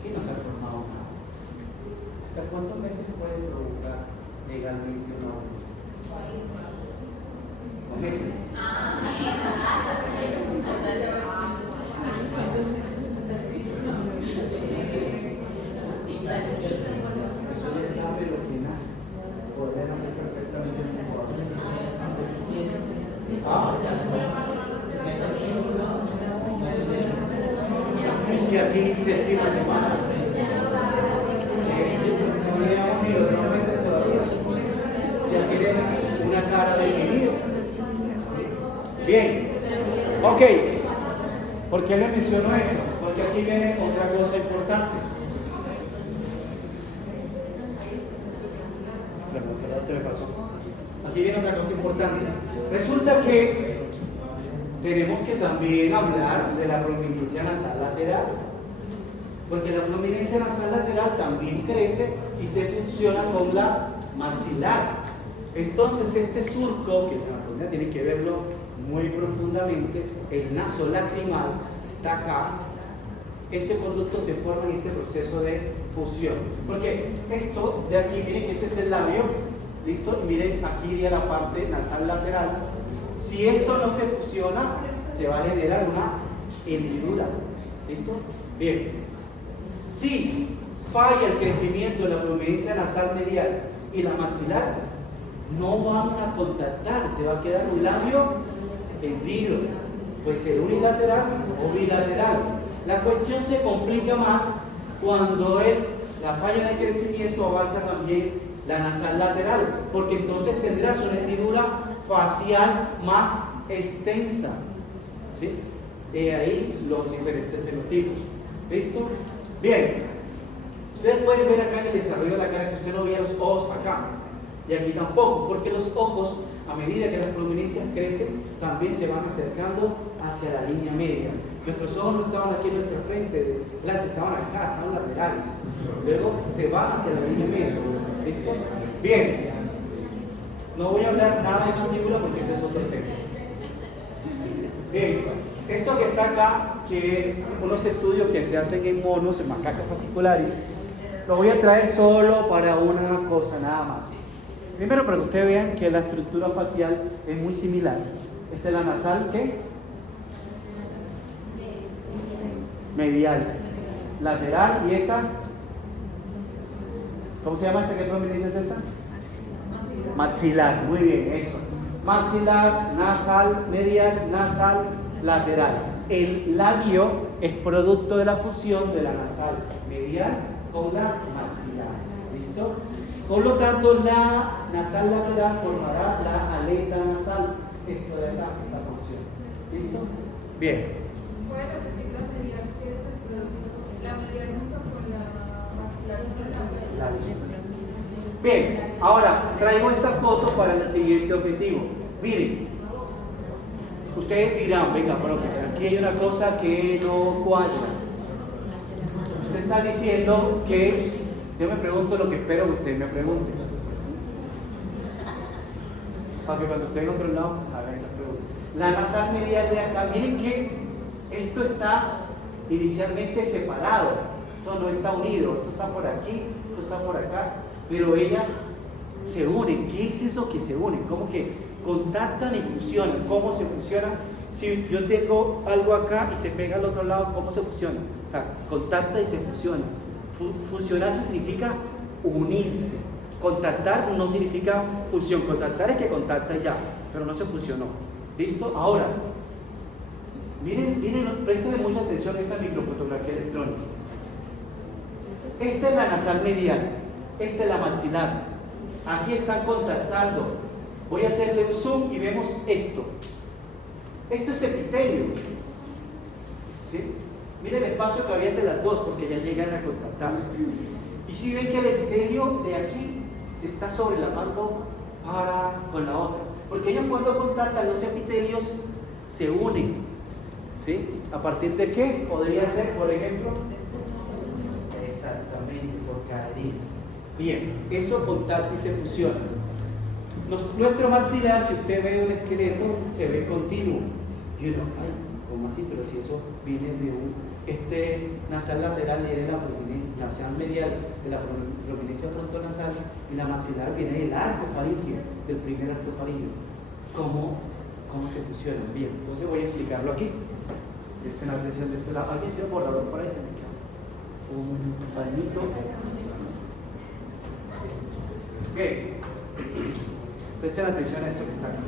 Aquí no se ha formado nada. ¿Hasta cuántos meses puede provocar legalmente un aborto? 40 meses. Eso no es nada de lo que nace. Podría nacer perfectamente en un cuadro. Es que aquí dice séptima semana. No llevamos ni los 2 meses todavía. Ya tiene una cara definida. Bien. Ok. ¿Por qué le menciono eso? Porque aquí viene otra cosa importante. Se me pasó. aquí viene otra cosa importante. Resulta que tenemos que también hablar de la prominencia nasal lateral, porque la prominencia nasal lateral también crece y se fusiona con la maxilar. Entonces este surco, que la anatomía tiene que verlo muy profundamente, el nasolacrimal está acá. Ese conducto se forma en este proceso de fusión. Porque esto de aquí, miren que este es el labio, ¿listo? Y miren, aquí iría la parte nasal lateral. Si esto no se fusiona, te va a generar una hendidura. ¿Listo? Bien. Si falla el crecimiento de la prominencia nasal medial y la maxilar, no van a contactar, te va a quedar un labio hendido. Puede ser unilateral o bilateral. La cuestión se complica más cuando la falla de crecimiento abarca también la nasal lateral, porque entonces tendrás una hendidura facial más extensa. ¿Sí? Ahí los diferentes fenotipos. ¿Listo? Bien. Ustedes pueden ver acá en el desarrollo de la cara que usted no veía los ojos acá. Y aquí tampoco, porque los ojos, a medida que las prominencias crecen, también se van acercando hacia la línea media. Nuestros ojos no estaban aquí en nuestra frente, delante, estaban acá, estaban laterales. Luego se van hacia la línea media. ¿Listo? Bien. No voy a hablar nada de mandíbula porque ese es otro tema. Bien. Esto que está acá, que es unos estudios que se hacen en monos, en macacas fasciculares, lo voy a traer solo para una cosa, nada más. Primero, para que ustedes vean que la estructura facial es muy similar. Esta es la nasal, ¿qué? Medial. Lateral, y esta, ¿cómo se llama esta? ¿Qué prominencia es esta? Maxilar, muy bien, eso. Maxilar, nasal, medial, nasal, lateral. El labio es producto de la fusión de la nasal medial con la maxilar. ¿Listo? Por lo tanto, la nasal lateral formará la aleta nasal. Esto de acá, esta porción. ¿Listo? Bien. ¿Puede repetir la medial? ¿Qué es el producto? La medial junto con la maxilar. Bien, ahora traigo esta foto para el siguiente objetivo. Miren, ustedes dirán, venga, profe, aquí hay una cosa que no cuadra. Usted está diciendo que yo me pregunto lo que espero que usted me pregunte. Para que cuando esté en otro lado haga esas preguntas. La nasal medial de acá, miren que esto está inicialmente separado. Eso no está unido. Esto está por aquí, esto está por acá. Pero ellas se unen. ¿Qué es eso que se unen? ¿Cómo que contactan y fusionan? ¿Cómo se fusionan? Si yo tengo algo acá y se pega al otro lado, ¿cómo se fusiona? O sea, contacta y se fusiona. Fusionarse significa unirse. Contactar no significa fusión. Contactar es que contacta ya, pero no se fusionó. ¿Listo? Ahora, miren, presten mucha atención a esta microfotografía electrónica. Esta es la nasal medial, esta es la maxilar. Aquí están contactando. Voy a hacerle un zoom y vemos esto. Esto es epitelio. ¿Sí? Miren el espacio que había entre las dos, porque ya llegan a contactarse. Y si ven que el epitelio de aquí se está sobrelapando con la otra. Porque ellos cuando contactan, los epitelios se unen. ¿Sí? ¿A partir de qué? Podría ser, por ejemplo, exactamente, por cadenas. Bien, eso contacta y se fusiona. Nuestro maxilar, si usted ve un esqueleto, se ve continuo. Y uno, ay, ¿cómo así? Pero si eso viene de este nasal lateral viene de la nasal medial, de la prominencia frontonasal, y la maxilar viene del arco faríngeo, del primer arco faríngeo. ¿Cómo se fusionan? Bien, entonces voy a explicarlo aquí. Presten atención de este lado. ¿Alguien tiene un borrador por ahí? Se me queda un pañito. Bien. Presten atención a eso que está aquí.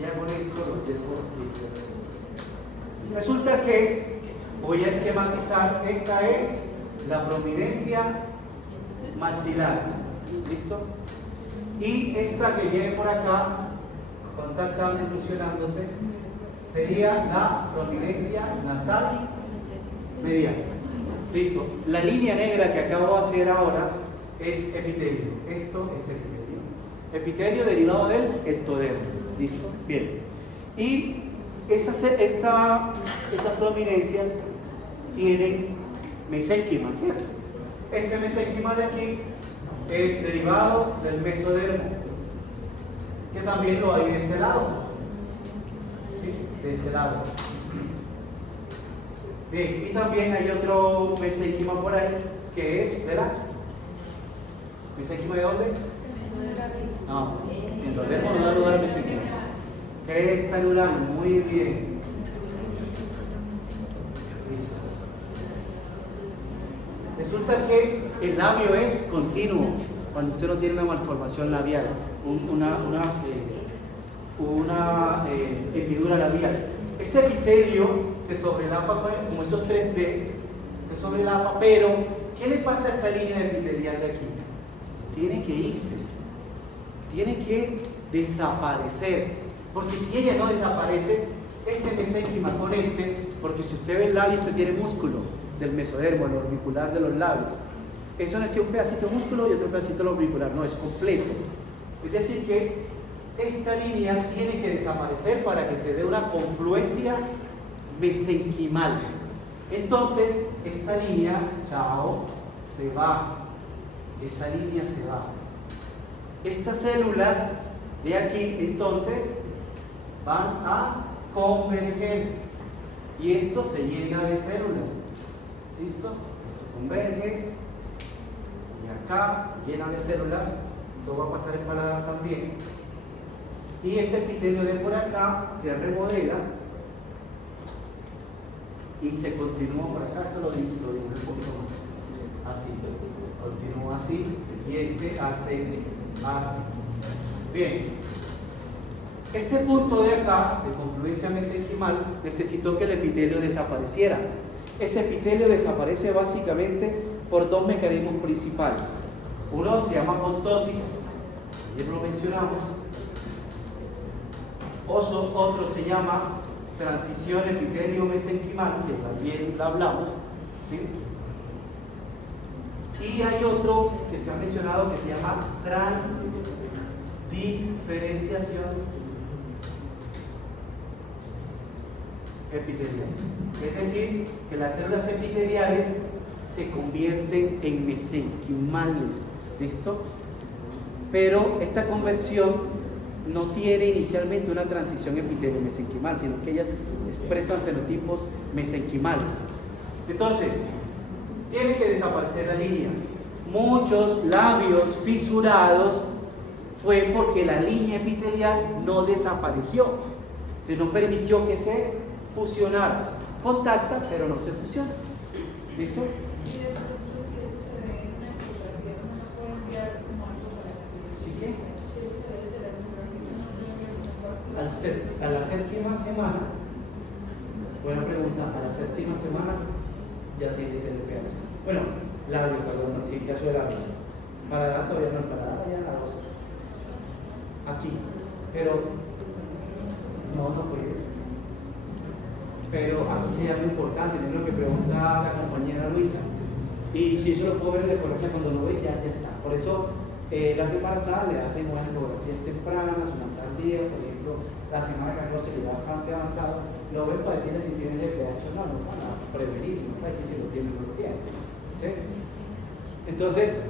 Ya con esto los dejo aquí. Resulta que voy a esquematizar. Esta es la prominencia maxilar. ¿Listo? Y esta que viene por acá, contactando y fusionándose, sería la prominencia nasal medial. Listo. La línea negra que acabo de hacer ahora es epitelio. Esto es epitelio. Epitelio derivado del ectodermo. ¿Listo? Bien. Y esas prominencias tienen mesénquima, ¿cierto? Este mesénquima de aquí es derivado del mesodermo, que también lo hay de este lado. ¿Sí? De este lado. Bien, y también hay otro mesénquima por ahí, que es de la... ¿Mesénquima de dónde? No, entonces vamos a saludar al mesénquima. Cresta anular, muy bien. Listo. Resulta que el labio es continuo cuando usted no tiene una malformación labial, una hendidura labial. Este epitelio se sobrelapa como esos 3D, se sobrelapa, pero ¿qué le pasa a esta línea epitelial de aquí? Tiene que irse, tiene que desaparecer. Porque si ella no desaparece, este mesénquima con este, porque si usted ve el labio, usted tiene músculo del mesodermo, el orbicular de los labios. Eso no es que un pedacito de músculo y otro pedacito del orbicular, no, es completo. Es decir que esta línea tiene que desaparecer para que se dé una confluencia mesenquimal. Entonces, esta línea, chao, se va. Esta línea se va. Estas células de aquí, entonces, van a converger y esto se llena de células. ¿Listo? Esto converge y acá se llena de células. Esto va a pasar el paladar también. Y este epitelio de por acá se remodela y se continúa por acá. Eso lo dibujo un poquito más. Así. Continúa así y este hace así. Bien. Este punto de acá, de confluencia mesenquimal, necesitó que el epitelio desapareciera. Ese epitelio desaparece básicamente por dos mecanismos principales. Uno se llama apoptosis, ayer lo mencionamos. Otro se llama transición epitelio-mesenquimal, que también la hablamos. ¿Sí? Y hay otro que se ha mencionado que se llama transdiferenciación epitelial. Es decir, que las células epiteliales se convierten en mesenquimales. ¿Listo? Pero esta conversión no tiene inicialmente una transición epitelio-mesenquimal, sino que ellas expresan fenotipos mesenquimales. Entonces, tiene que desaparecer la línea. Muchos labios fisurados fue porque la línea epitelial no desapareció, que no permitió que se fusionara. Contacta, pero no se fusiona. ¿Listo? Y de pronto es que eso se ve en una ecografía, uno no puede enviar como algo para que ¿Sí qué? si eso se ve desde la ecografía, uno no puede enviar como algo. A la séptima semana, buena pregunta, a la séptima semana ya tienes el pH. Bueno, labio, perdón, sí, caso de labio. Paladar todavía no, paladar ya a los aquí, pero no puedes. Pero aquí se llama importante, es lo que pregunta la compañera Luisa. Y si eso lo puedo ver de ecografía cuando lo ve, ya está. Por eso la semana pasada le hacen unas ecografías tempranas, una tardía, por ejemplo, la semana 14 que ya bastante avanzado, lo ven para decirle si tiene el pH o no, no para prevenir, no para decir si lo tiene o no lo tiene. ¿Sí? Entonces,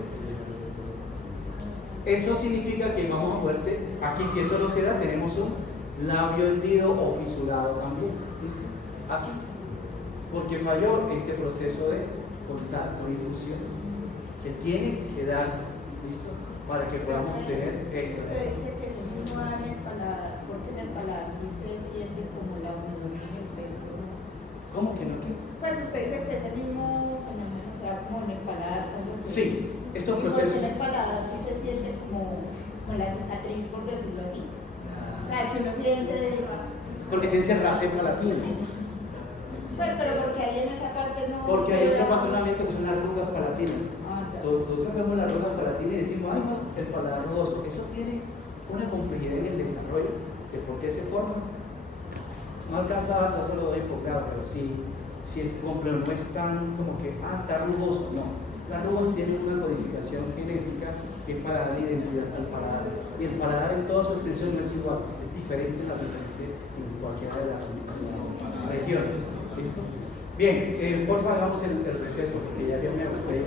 eso significa que vamos a verte, aquí si eso no se da, tenemos un labio hendido o fisurado también. ¿Listo? Aquí. Porque falló este proceso de contacto y fusión que tiene que darse. ¿Listo? Para que podamos obtener esto. Usted dice que eso no da en el paladar, porque en el paladar sí se siente como la neumonía en el pecho, ¿no? ¿Cómo que no? ¿Qué? Pues usted dice que es el mismo fenómeno, o sea, como en el paladar. Sí, estos y procesos. en el paladar sí se siente como la cicatriz, por decirlo así. O sea, que uno siente Porque tiene ese rafe palatino. Pues, pero porque ahí en esa parte no. Porque hay otro patronamiento que son las arrugas palatinas. Ya. Nosotros vemos las arrugas palatinas y decimos, ay no, el paladar rugoso. Eso tiene una complejidad en el desarrollo de por qué se forma. No alcanza, eso lo he enfocado, pero sí es complejo, no es tan como que, está rugoso, no. La nuba tiene una modificación genética que es para dar identidad al paladar. Y el paladar en toda su extensión no es igual, es diferente en cualquiera de las regiones. ¿Listo? Bien, porfa, hagamos el receso, porque ya me acordé.